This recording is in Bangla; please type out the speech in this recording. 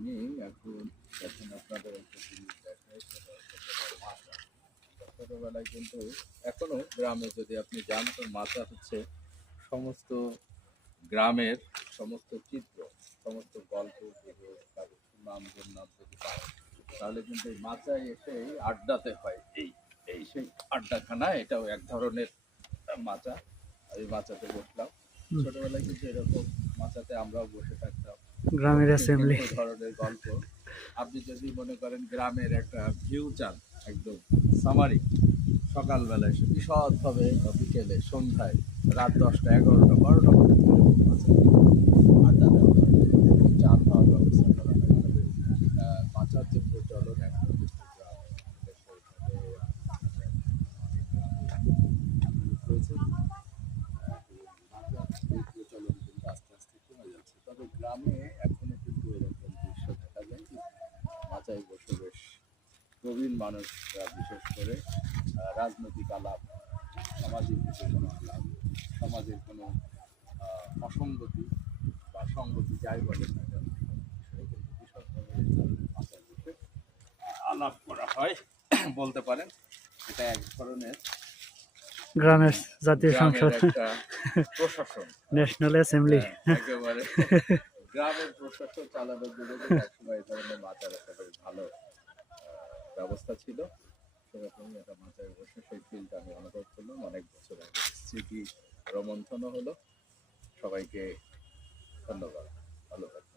আমি এখন এখন আপনাদের একটা জিনিস দেখাই, সেটা হচ্ছে আপনার মাচা। ছোটবেলায় কিন্তু এখনো গ্রামে যদি আপনি যান তো মাচা হচ্ছে সমস্ত গ্রামের সমস্ত চিত্র, সমস্ত গল্প যদি কারো নাম দুর্নাম যদি পায় তাহলে কিন্তু এই মাচায় এসে আড্ডাতে হয়। এই এই সেই আড্ডাখানা, এটাও এক ধরনের মাচা। এই মাচাতে বসলাম। ছোটবেলায় কিন্তু এরকম মাচাতে আমরাও বসে থাকতাম। গ্রামের অ্যাসেম্বলি। বিভিন্ন ধরনের গল্প। আপনি যদি মনে করেন গ্রামের একটা ভিউ চান, একদম সামারি, সকালবেলায় সে বিশদভাবে বা বিকেলে সন্ধ্যায় রাত 10টা 11টা 12টা পর্যন্ত এরকম মাচা আড্ডা দেওয়া হয়, চা খাওয়ার ব্যবস্থা করা হয়। তবে মাচার যে প্রচলন এখন কিন্তু গ্রামে সেইভাবে হয়েছে। মাচার এই প্রচলন কিন্তু আস্তে আস্তে কমে যাচ্ছে। তবে গ্রামে এখনো কিন্তু এরকম দৃশ্য দেখা যায় যে মাচায় বসে বেশ প্রবীণ মানুষরা বিশেষ করে রাজনৈতিক আলাপ, সামাজিক কিছু কোনো আলাপ, সমাজের কোনো অসঙ্গতি বা সঙ্গতি যাই বলেন না কেন, বিষয়ে কিন্তু বিশদভাবে এই ধরনের মাচায় বসে আলাপ করা হয় বলতে পারেন। এটা এক ধরনের গ্রামের জাতীয় গ্রামের সংসদ, একটা প্রশাসন, ন্যাশনাল অ্যাসেম্বলি। একেবারে গ্রামের প্রশাসন চালানোর জন্য কিন্তু একসময় এই ধরনের মাচার একটা বেশ ভালো ব্যবস্থা ছিল। সেরকমই একটা মাচায় বসে সেই ফিলটা আমি অনুভব করলাম। অনেক বছর আগে স্মৃতি রোমন্থনও হলো। সবাইকে ধন্যবাদ। ভালো থাকবেন।